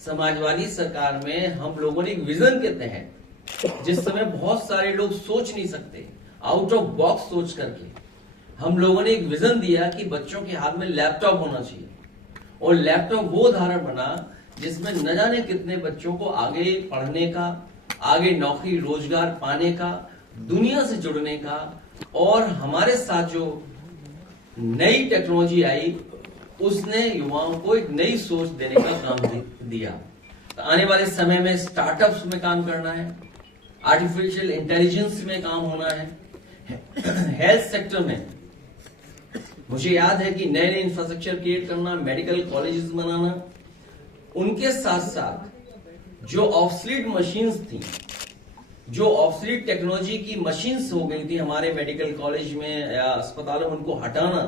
समाजवादी सरकार में हम लोगों ने एक विजन के तहत, जिस समय बहुत सारे लोग सोच नहीं सकते, आउट ऑफ बॉक्स सोच करके हम लोगों ने एक विजन दिया कि बच्चों के हाथ में लैपटॉप होना चाहिए। और लैपटॉप वो उदाहरण बना जिसमें न जाने कितने बच्चों को आगे पढ़ने का, आगे नौकरी रोजगार पाने का, दुनिया से जुड़ने का, और हमारे साथ जो नई टेक्नोलॉजी आई उसने युवाओं को एक नई सोच देने का काम दिया। तो आने वाले समय में स्टार्टअप्स में काम करना है, आर्टिफिशियल इंटेलिजेंस में काम होना है, हेल्थ सेक्टर में मुझे याद है कि नए नए इंफ्रास्ट्रक्चर क्रिएट करना, मेडिकल कॉलेजेस बनाना, उनके साथ साथ जो ऑब्सलीट मशीन्स थी, जो ऑब्सलीट टेक्नोलॉजी की मशीन्स हो गई थी हमारे मेडिकल कॉलेज में या अस्पतालों में, उनको हटाना।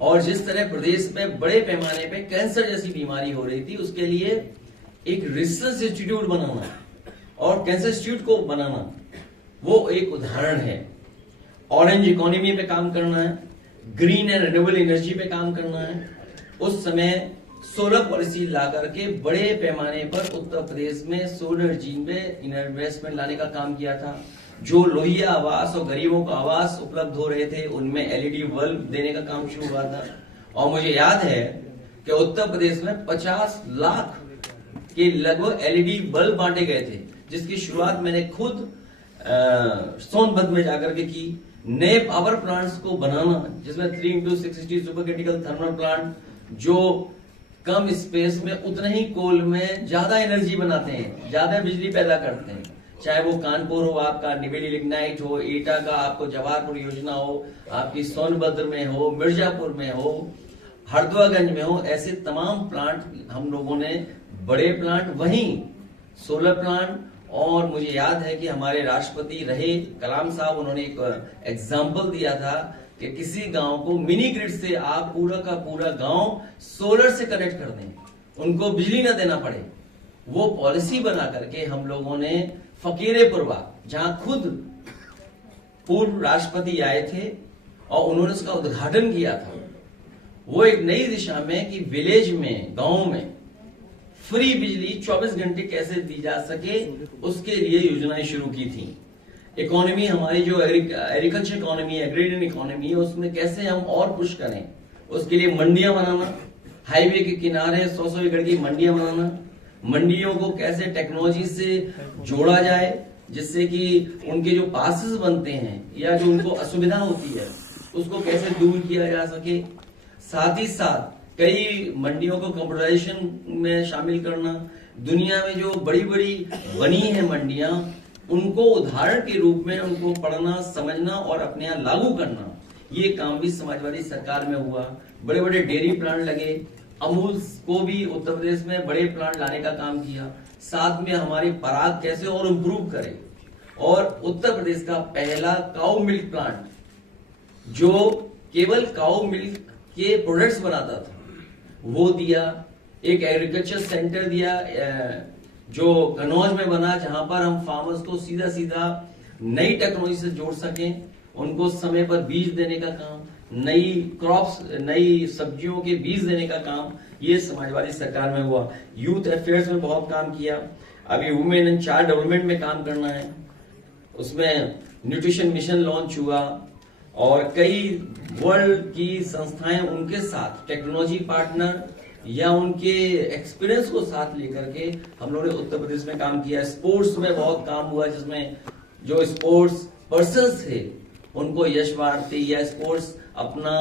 और जिस तरह प्रदेश में बड़े पैमाने पे कैंसर जैसी बीमारी हो रही थी, उसके लिए एक रिसर्च इंस्टीट्यूट बनाना और कैंसर इंस्टीट्यूट को बनाना, वो एक उदाहरण है। ऑरेंज इकोनॉमी पे काम करना है, ग्रीन एंड रिन्यूएबल एनर्जी पे काम करना है। उस समय सोलर पॉलिसी ला करके बड़े पैमाने पर उत्तर प्रदेश में सोलर एनर्जी में इन्वेस्टमेंट लाने का काम किया था। जो लोहिया आवास और गरीबों को आवास उपलब्ध हो रहे थे, उनमें एलईडी बल्ब देने का काम शुरू हुआ था। और मुझे याद है कि उत्तर प्रदेश में 50 लाख के लगभग एलईडी बल्ब बांटे गए थे, जिसकी शुरुआत मैंने खुद सोनभद्र में जाकर के की। नए पावर प्लांट्स को बनाना, जिसमें 3x660 super critical thermal plant, जो कम स्पेस में उतने ही कोल में ज्यादा एनर्जी बनाते हैं, ज्यादा बिजली पैदा करते हैं। चाहे वो कानपुर हो, आपका निवेली लिग्नाइट हो, एटा का आपको जवाहरपुर योजना हो, आपकी सोनभद्र में हो, मिर्जापुर में हो, हरदोईगंज में हो, ऐसे तमाम प्लांट हम लोगों ने, बड़े प्लांट, वहीं सोलर प्लांट। और मुझे याद है कि हमारे राष्ट्रपति रहे कलाम साहब, उन्होंने एक एग्जाम्पल दिया था कि किसी गांव को मिनी ग्रिड से आप पूरा का पूरा गांव सोलर से कनेक्ट कर दें, उनको बिजली ना देना पड़े। वो पॉलिसी बना करके हम लोगों ने फकीरेपुरवा, जहां खुद पूर्व राष्ट्रपति आए थे और उन्होंने उसका उद्घाटन किया था, वो एक नई दिशा में कि विलेज में, गांव में फ्री बिजली 24 घंटे कैसे दी जा सके, उसके लिए योजनाएं शुरू की थी। इकोनॉमी हमारी जो एग्रीकल्चर इकोनॉमी, एग्रेरियन इकोनॉमी है, उसमें कैसे हम और पुश करें, उसके लिए मंडियां बनाना, हाईवे के किनारे 100-100 एकड़ की मंडियां बनाना, मंडियों को कैसे टेक्नोलॉजी से जोड़ा जाए, जिससे कि उनके जो पासेस बनते हैं या जो उनको असुविधा होती है उसको कैसे दूर किया जा सके। साथ ही साथ कई मंडियों को कंप्यूटराइजेशन में शामिल करना, दुनिया में जो बड़ी बड़ी बनी है मंडियां, उनको उदाहरण के रूप में उनको पढ़ना, समझना और अपने यहाँ लागू करना, ये काम भी समाजवादी सरकार में हुआ। बड़े बड़े डेयरी प्लांट लगे, अमूल को भी उत्तर प्रदेश में बड़े प्लांट लाने का काम किया। साथ में हमारी पराग कैसे और इम्प्रूव करे, और उत्तर प्रदेश का पहला काऊ मिल्क प्लांट, जो केवल काऊ मिल्क के प्रोडक्ट्स बनाता था, वो दिया। एक एग्रीकल्चर सेंटर दिया जो कन्नौज में बना, जहां पर हम फार्मर्स को सीधा सीधा नई टेक्नोलॉजी से जोड़ सकें, उनको समय पर बीज देने का काम, नई क्रॉप्स, नई सब्जियों के बीज देने का काम, ये समाजवादी सरकार में हुआ। यूथ अफेयर्स में बहुत काम किया। अभी वुमेन एंड चाइल्ड डेवलपमेंट में काम करना है, उसमें न्यूट्रिशन मिशन लॉन्च हुआ, और कई वर्ल्ड की संस्थाएं उनके साथ टेक्नोलॉजी पार्टनर या उनके एक्सपीरियंस को साथ लेकर के हम लोगों ने उत्तर प्रदेश में काम किया। स्पोर्ट्स में बहुत काम हुआ, जिसमें जो स्पोर्ट्स पर्सन्स थे उनको यश भारती या स्पोर्ट्स अपना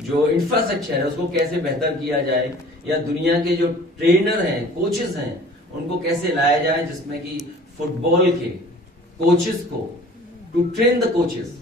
जो इंफ्रास्ट्रक्चर है उसको कैसे बेहतर किया जाए, या दुनिया के जो ट्रेनर हैं, कोचेस हैं, उनको कैसे लाया जाए, जिसमें कि फुटबॉल के कोचेस को, टू ट्रेन द कोचेस।